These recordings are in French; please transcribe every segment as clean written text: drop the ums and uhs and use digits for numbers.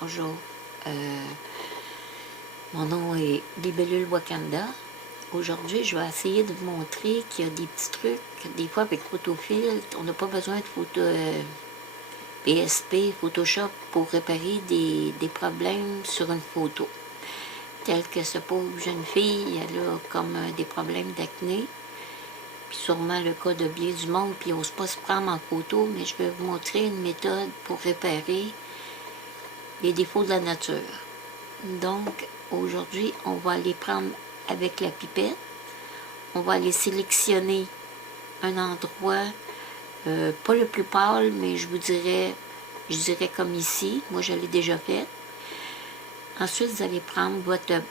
Bonjour. Mon nom est Libellule Wakanda. Aujourd'hui, je vais essayer de vous montrer qu'il y a des petits trucs. Des fois, avec Photofiltre, on n'a pas besoin de PSP, Photoshop pour réparer des problèmes sur une photo. Tel que ce pauvre jeune fille, elle a comme des problèmes d'acné. Puis sûrement le cas de bien du monde, puis il n'ose pas se prendre en photo, mais je vais vous montrer une méthode pour réparer les défauts de la nature. Donc, aujourd'hui, on va les prendre avec la pipette. On va aller sélectionner un endroit, pas le plus pâle, mais je dirais comme ici. Moi, je l'ai déjà fait. Ensuite, vous allez prendre votre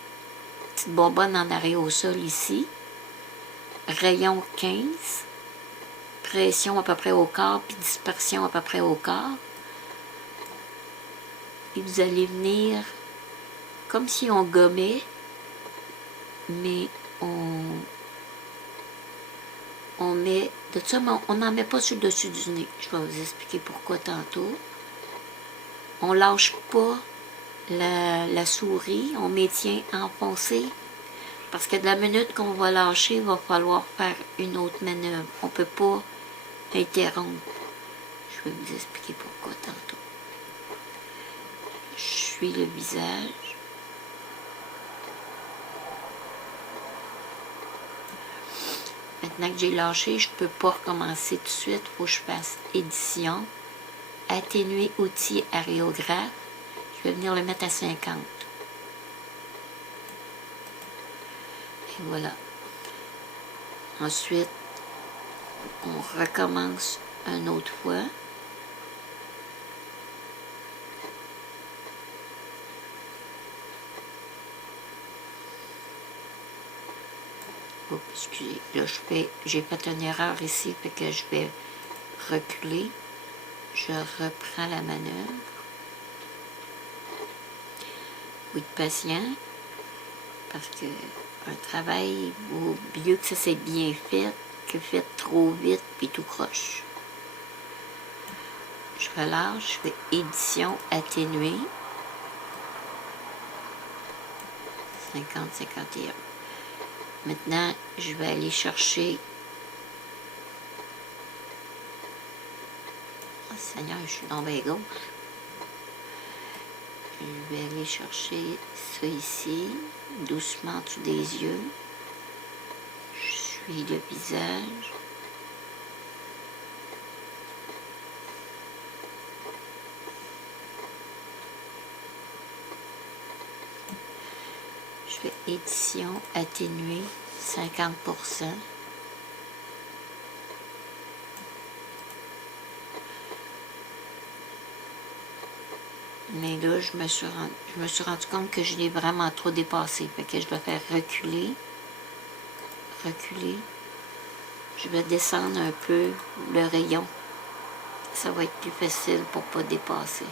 petite bonbonne en aréosol ici. Rayon 15. Pression à peu près au quart, puis dispersion à peu près au quart. Puis vous allez venir comme si on gommait, mais on met de ça, mais on n'en met pas sur le dessus du nez. Je vais vous expliquer pourquoi tantôt. On lâche pas la souris, on maintient enfoncé, parce que de la minute qu'on va lâcher, il va falloir faire une autre manœuvre. On ne peut pas interrompre. Je vais vous expliquer pourquoi tantôt. Je suis le visage. Maintenant que j'ai lâché, je ne peux pas recommencer tout de suite. Il faut que je fasse édition, atténuer outil aréographe. Je vais venir le mettre à 50. Et voilà. Ensuite, on recommence une autre fois. Oups, excusez. Là, j'ai fait une erreur ici, fait que je vais reculer. Je reprends la manœuvre. Faut être patient, parce que un travail vaut mieux que ça c'est bien fait que fait trop vite puis tout croche. Je relâche, je fais édition atténuée. 50-51. Maintenant, je vais aller chercher. Oh Seigneur, je suis dans le gauche. Je vais aller chercher ça ici, doucement en dessous des yeux. Je suis le visage. Je fais édition atténuée, 50%. Mais là, je me suis rendu compte que je l'ai vraiment trop dépassé. Fait que je dois faire reculer. Reculer. Je vais descendre un peu le rayon. Ça va être plus facile pour ne pas dépasser.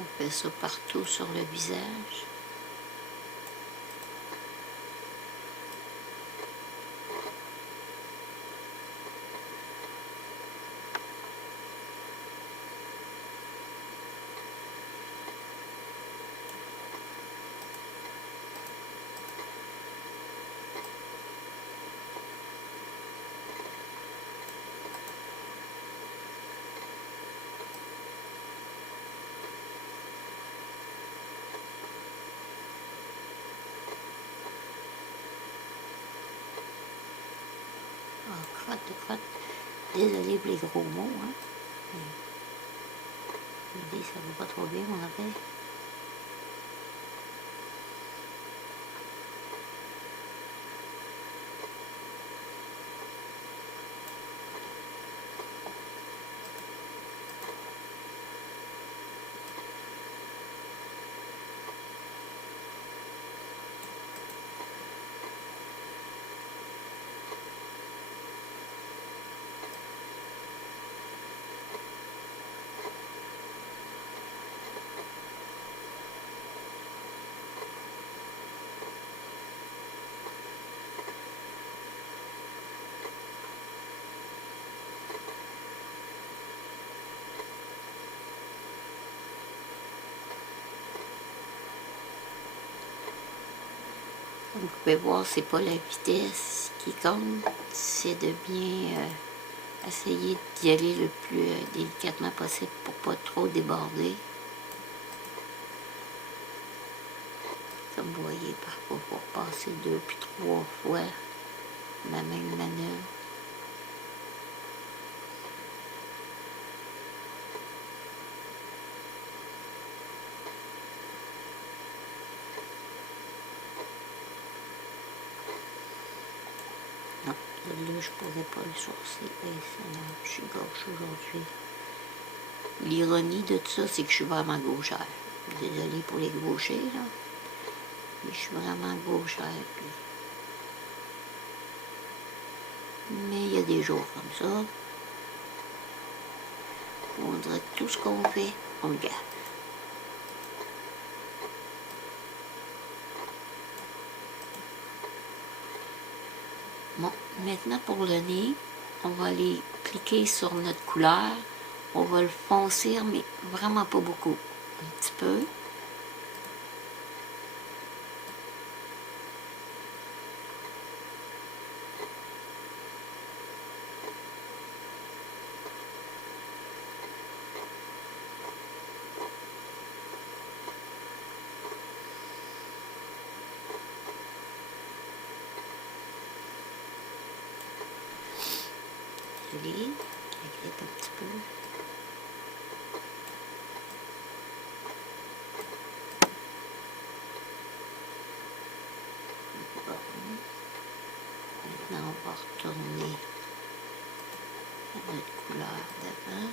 On fait ça partout sur le visage. Oh, crotte de crotte. Désolée pour les gros mots, hein. Mais ça va pas trop bien, mon affaire. Comme vous pouvez voir, c'est pas la vitesse qui compte, c'est de bien essayer d'y aller le plus délicatement possible pour pas trop déborder. Comme vous voyez, parfois pour passer 2 puis 3 fois la même manœuvre. Non, là, je pourrais pas le sourcer. Je suis gauche aujourd'hui. L'ironie de tout ça, c'est que je suis vraiment gauchère. Désolée pour les gauchers, là. Mais je suis vraiment gauchère. Puis... Mais il y a des jours comme ça. On dirait que tout ce qu'on fait, on le garde. Bon, maintenant pour le nez, on va aller cliquer sur notre couleur. On va le foncer, mais vraiment pas beaucoup. Un petit peu. Désolée, je grippe un petit peu. Bon. Maintenant, on va retourner à notre couleur d'avant.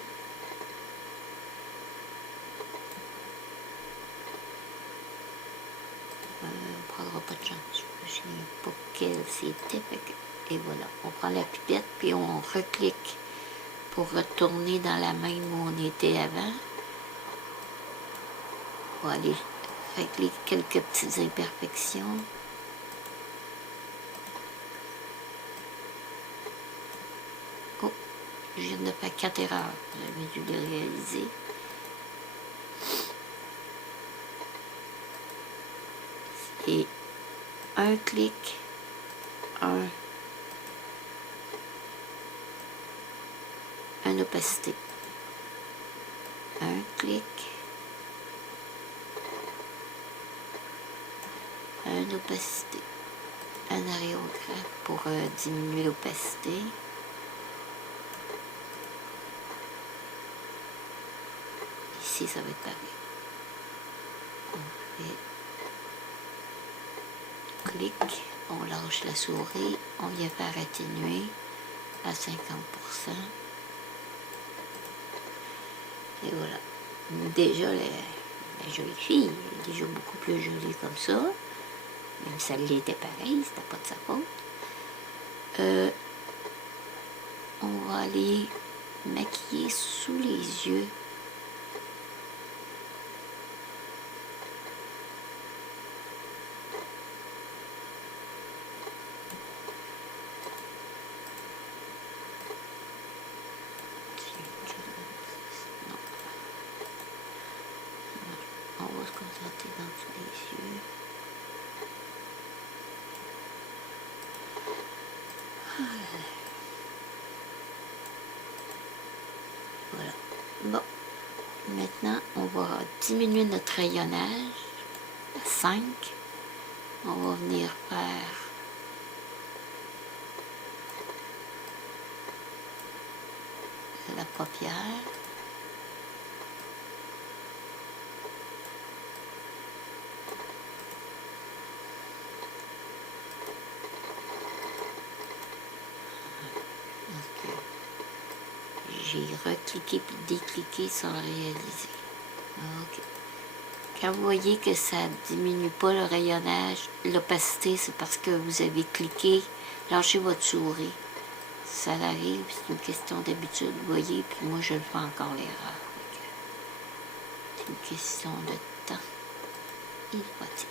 On ne prendra pas de chance. Je ne sais pas quelle c'était. Et voilà, on prend la pipette puis on reclique pour retourner dans la même où on était avant. On va aller régler quelques petites imperfections. Oh, je viens de faire 4 erreurs. J'avais dû les réaliser. Et un clic, un opacité. Un clic, un opacité. Un aréographe pour diminuer l'opacité. Ici, ça va être pareil. On fait clic, on lâche la souris, on vient faire atténuer à 50%. Et voilà. Déjà, la jolie fille est déjà beaucoup plus jolie comme ça. Même si elle l'était pareil, c'était pas de sa faute. On va aller maquiller sous les yeux. Non. On va se concentrer dans tous les yeux. Voilà. Bon. Maintenant, on va diminuer notre rayonnage à 5. On va venir faire la paupière. J'ai recliqué puis décliqué sans le réaliser. Ok. Quand vous voyez que ça ne diminue pas le rayonnage, l'opacité, c'est parce que vous avez cliqué, lâchez votre souris. Ça arrive, c'est une question d'habitude, vous voyez, puis moi je le fais encore l'erreur. C'est une question de temps et de fatigue.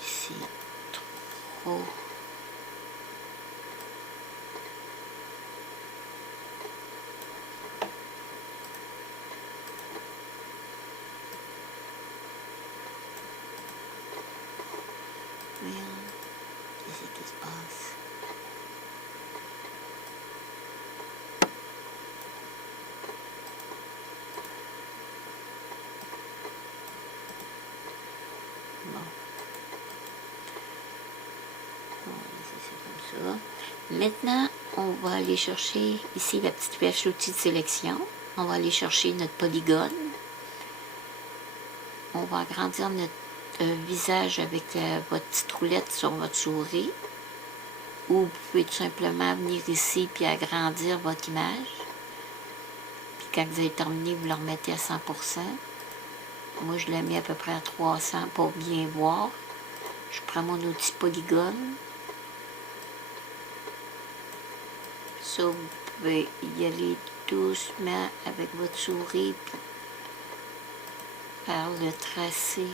Celui-ci, trop. Voyons, qu'est-ce qui se passe? Bon. On va laisser ça comme ça. Maintenant, on va aller chercher ici la petite flèche, l'outil de sélection. On va aller chercher notre polygone. On va agrandir notre visage avec votre petite roulette sur votre souris. Ou vous pouvez tout simplement venir ici puis agrandir votre image. Puis quand vous avez terminé, vous le remettez à 100%. Moi, je le mets à peu près à 300 pour bien voir. Je prends mon outil polygone. Ça, vous pouvez y aller doucement avec votre souris puis faire le tracé.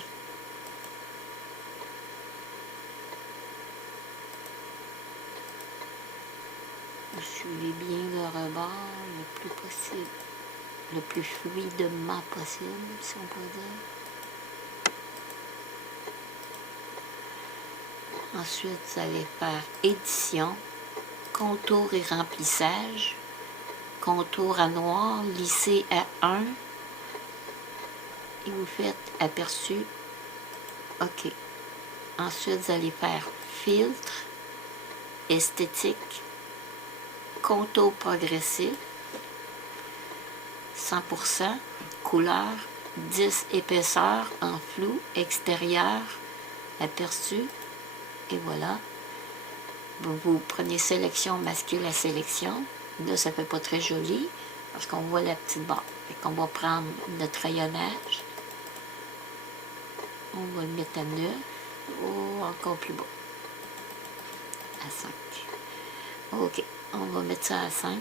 Suivez bien le rebord le plus possible, le plus fluidement possible, si on peut dire. Ensuite, vous allez faire édition, contour et remplissage, contour à noir, lissé à 1, et vous faites aperçu, OK. Ensuite, vous allez faire filtre, esthétique, contour progressif, 100%, couleur, 10 épaisseur en flou, extérieur, aperçu, et voilà. Vous prenez sélection, masquez la sélection. Là, ça fait pas très joli parce qu'on voit la petite barre. Fait qu'on va prendre notre rayonnage. On va le mettre à 9 ou encore plus bas. À 5. OK. On va mettre ça à 5.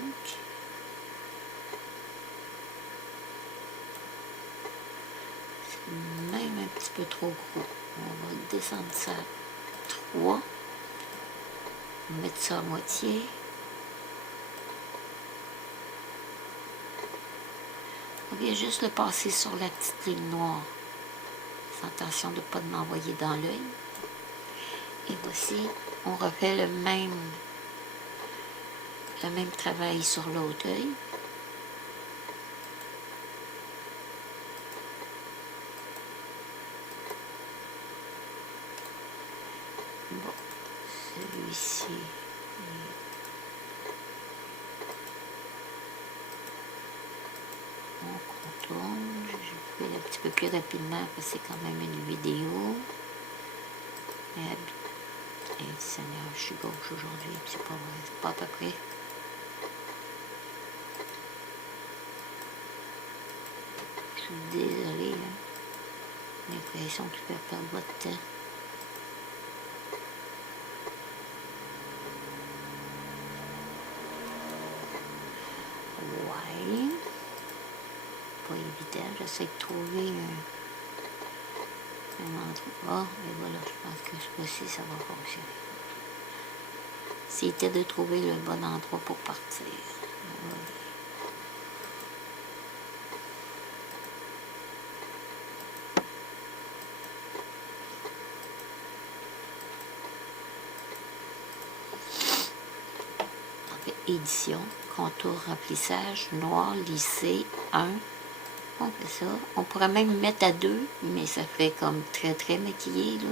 C'est même un petit peu trop gros. On va descendre ça à 3. Mettre ça à moitié. On vient juste le passer sur la petite ligne noire. Sans attention de ne pas m'envoyer dans l'œil. Et voici, on refait le même travail sur l'autre œil. Bon, celui-ci. On contourne. Je fais un petit peu plus rapidement parce que c'est quand même une vidéo. Seigneur, je suis gauche aujourd'hui, c'est pas vrai, c'est pas à peu près. Je suis désolée, hein. J'ai l'impression que je vais perdre votre temps. Ouais. Pas évident, j'essaie de trouver un endroit. Et voilà, je pense que ce fois-ci, ça va fonctionner. C'était de trouver le bon endroit pour partir. Ouais. On fait édition, contour, remplissage, noir, lissé, 1. On fait ça. On pourrait même mettre à 2, mais ça ferait comme très très maquillé, là.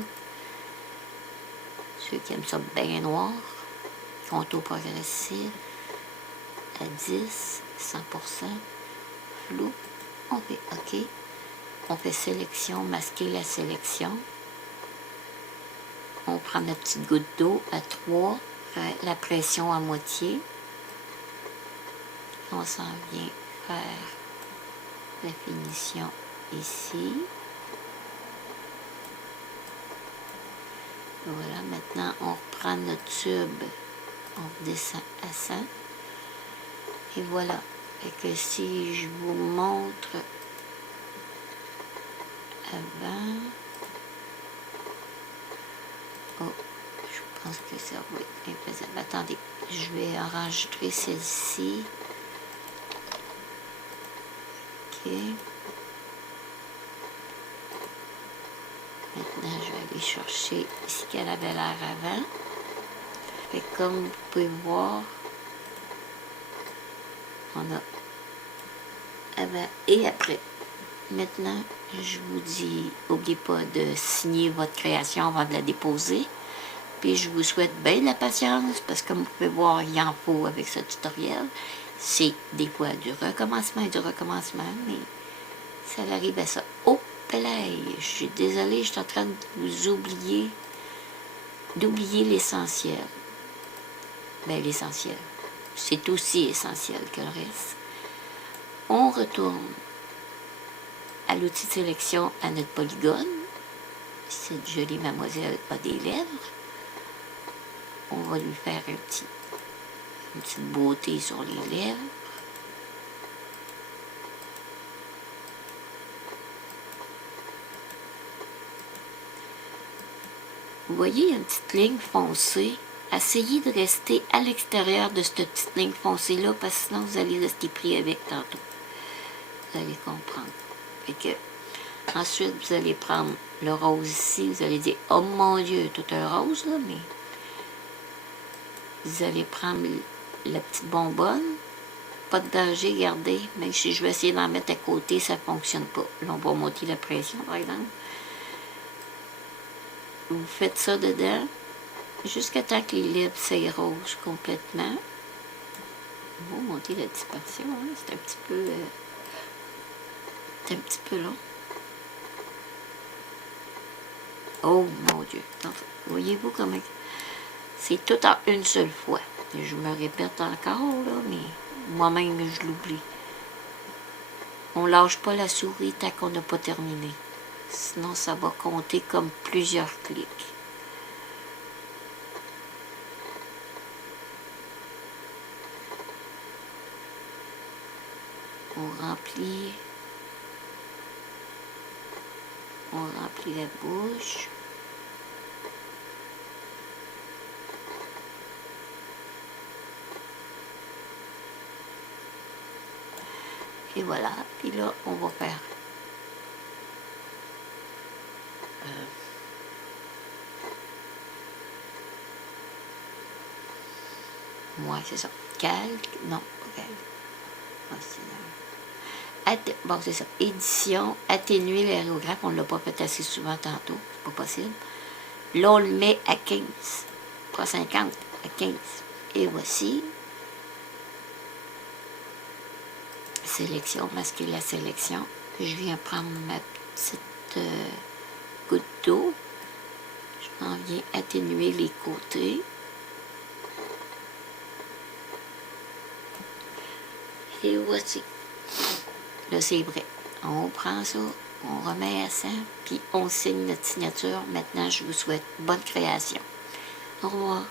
Ceux qui aiment ça bien noir. Contour progressif à 10, 100%, flou. On fait OK. On fait sélection, masquer la sélection. On prend notre petite goutte d'eau à 3, la pression à moitié. On s'en vient faire la finition ici. Voilà, maintenant on reprend notre tube, on descend à 100. Et voilà. Et que si je vous montre avant, oh, je pense que ça va être imfaisable. Attendez, je vais enregistrer celle-ci. OK. Maintenant, je vais aller chercher ici qu'elle avait l'air avant. Et comme vous pouvez voir, on a avant et après. Maintenant, je vous dis, n'oubliez pas de signer votre création avant de la déposer. Puis je vous souhaite bien de la patience parce que comme vous pouvez voir, il en faut avec ce tutoriel. C'est des fois du recommencement et du recommencement, mais ça arrive à ça. Oh, pelaye, je suis désolée, je suis en train de vous d'oublier l'essentiel. Bien, l'essentiel, c'est aussi essentiel que le reste. On retourne à l'outil de sélection à notre polygone. Cette jolie mademoiselle a des lèvres. On va lui faire une petite beauté sur les lèvres. Vous voyez, il y a une petite ligne foncée. Essayez de rester à l'extérieur de cette petite ligne foncée-là, parce que sinon vous allez rester pris avec tantôt. Vous allez comprendre. Fait que, ensuite, vous allez prendre le rose ici. Vous allez dire, oh mon Dieu, tout un rose, là, mais... Vous allez prendre la petite bonbonne. Pas de danger, regardez. Même si je vais essayer d'en mettre à côté, ça ne fonctionne pas. Là, on va monter la pression, par exemple. Vous faites ça dedans jusqu'à temps que les lèvres s'érosent complètement. On va monter la dispersion, hein? C'est un petit peu long. Oh mon Dieu! Voyez-vous comment c'est tout en une seule fois. Et je me répète encore, là, mais moi-même, je l'oublie. On lâche pas la souris tant qu'on n'a pas terminé. Sinon, ça va compter comme plusieurs clics. On remplit la bouche. Et voilà. Puis là, on va faire moi, c'est ça. Calque. Non, pas calque. Bon, c'est ça. Édition, atténuer l'aérographe. On ne l'a pas fait assez souvent tantôt. C'est pas possible. Là, on le met à 15. Pas 50, à 15. Et voici. Sélection, masquer la sélection. Je viens prendre ma petite goutte d'eau. Je m'en viens atténuer les côtés. Et voici. Là, c'est vrai. On prend ça, on remet à 100, puis on signe notre signature. Maintenant, je vous souhaite bonne création. Au revoir.